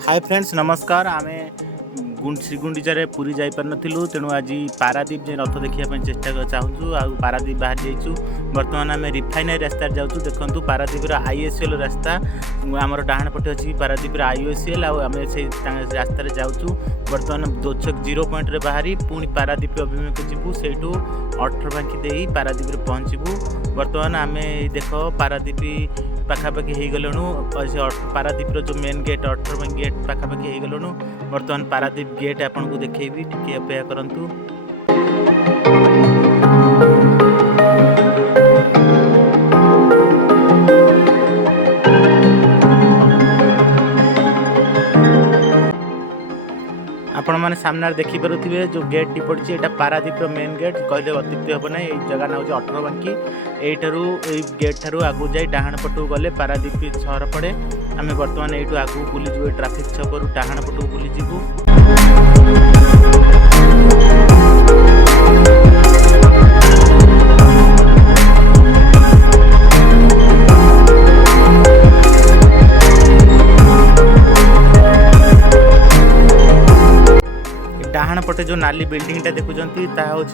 Hi friends नमस्कार। आमे श्रीगुंडीचारे पुरी जाई पार नथिलु तेणु आज पारादीप जे रथ देखिया चेष्टा चाहूँ आ पारादीप बाहर जाइछु। बर्तमान आम रिफाइनरी रास्ता जाऊँ। देखो पारादीप आईएसएल रास्ता आमर डाण पटे अच्छी पारादीप आईएसएल आम से रास्तार जाऊँ। बर्तमान दोचक 0 पॉइंट बाहरी पुणी पारादीप अभिमुखे जीवु से 18 बांकी दे पारादीप पहुँचबू। बर्तमान आम देख पारादीप पाखापाखि हो गलुणु। पारादीप जो मेन गेट 18 गेट पाखापाखि हो गलुणु। बर्तमान पारादीप गेट आपको देखी टिके अपेक्षा करंतु। आपण मैंने सामने देखिपे जो गेट टी पड़ी है पारादीप मेन गेट कहले अत्युक्ति हम ना। ये जगह ना हूँ 18 बांकी। यू गेट ठारू आगू जाए डाण पटू गले पारादीप सहर पड़े। आम बर्तमान यू आगू बुलीजु ट्राफिक छक डाण पटू बुलीजु। डाहाण पटे जो नाली बिल्डिंगटा देखुंती हूँ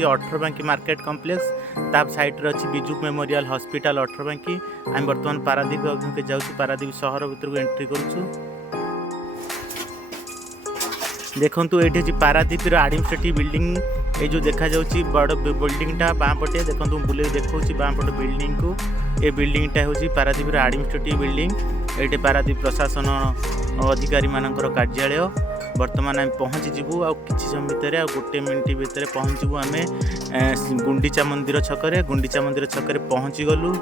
18 बांकी मार्केट कॉम्प्लेक्स। ताप साइड अच्छी बिजू मेमोरियल हॉस्पिटल 18 बांकी। आम बर्तमान पारादीप अभिमुखे जाऊँ। पारादीप सहर भीतर को एंट्री करूँ। देखो ये पारादीप एडमिनिस्ट्रेटिव बिल्डिंग ये जो देखा जाऊँगी बड़ बिल्डिंगटा बाँ पटे। देखो बुले देखा बाँ पटे बिल्डिंग को ये बिल्डिंगटा हूँ पारादीप एडमिनिस्ट्रेटिव बिल्डिंग। ये पारादीप प्रशासन अधिकारी मानकर कार्यालय। बर्तमान आम पहुँची जीवु आ किसी समय भितर गोटे मिनिट भितर पहुँचबू। आम गुंडीचा मंदिर छकरे पहुँची गलु।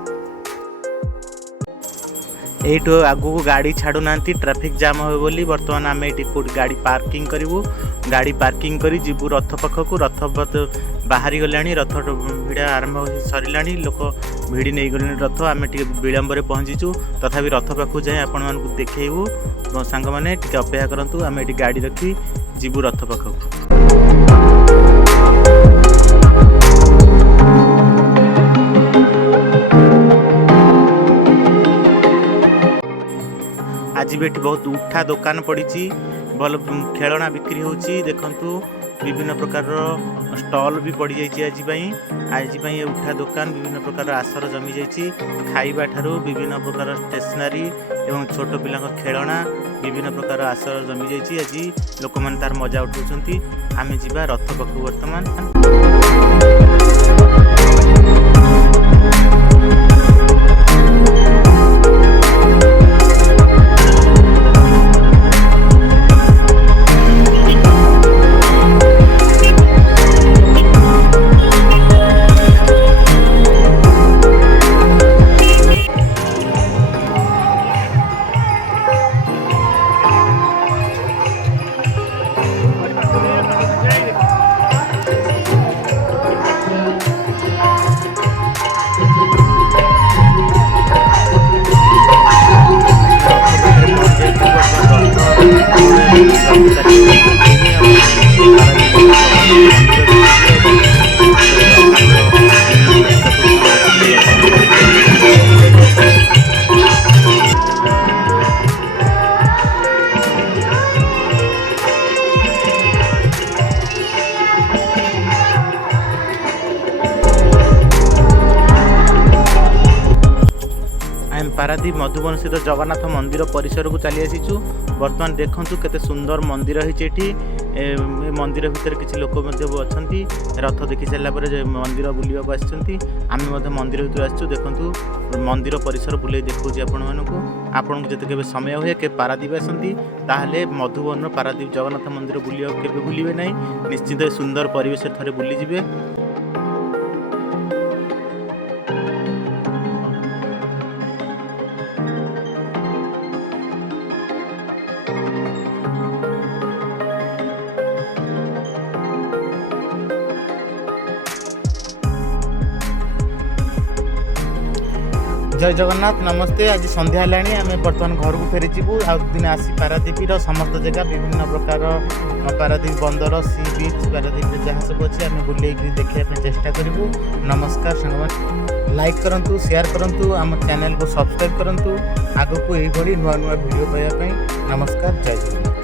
यू आगू गाड़ी छाड़ू ना ट्रैफिक जाम हो बोली। बर्तमान आम ये गाड़ी पार्किंग करूँ। गाड़ी पार्किंग कर जीवु रथ पाखक। रथ बाहरी गला रथ भिड़ा आरंभ हो सरला। लोक भिड़ी नहीं गले रथ। आम टे विलंब पहुँचीचु तथापि रथ पाखु जाए आपण मानक देखू। सांग मैंने टे अपेक्षा करूँ। आम ये गाड़ी रखी जीवु रथ पाखक। आज भी बहुत उठा दुकान पड़ी। भल खेलना बिक्री होची। देखंतु विभिन्न प्रकार स्टॉल भी पड़ जाइए। आज उठा दुकान विभिन्न प्रकार आसर जमी जाइए। खाइबा ठारू विभिन्न प्रकार स्टेशनरी एवं छोट पिला खेलना विभिन्न प्रकार आसर जमी जाइए। आज लोक मैंने तार मजा उठाउछंती। आमे जीवा रथ पाखु वर्तमान। पारादीप मधुबन स्थित जगन्नाथ मंदिर परिसर को चली आसीचु। बर्तमान देखंतु केते सुंदर मंदिर होइछे। एठी मंदिर भीतर किछि लोक मध्ये अछंती। रथ देखि सारला परे मंदिर बुलिया को आछंती। आमे मध्ये मंदिर भीतर आछू। देखंतु मंदिर परिसर बुले देखौछि आपण मानको। आपन जते केबे समय होय के पारादीप आसंती ताहले मधुबन पारादीप जगन्नाथ मंदिर बुलिया केबे बुलिबे नै। निश्चित सुंदर परिवेश थरे बुली जिवे। जय जगन्नाथ नमस्ते। आज संध्या हेलाणी आम बर्तमान घर को फेरी जीवु आउ दिन आसी पारादीप समस्त जगह विभिन्न प्रकार पारादीप बंदर सी बीच पारादीप जहाँ सब अच्छे आम बुले देखा चेष्टा करूँ। नमस्कार सांग लाइक करूँ शेयर करूँ आम चैनल को सब्सक्राइब करूँ आग को यही नुआ नुआ वीडियो पाइबापी। नमस्कार जय जगन्नाथ।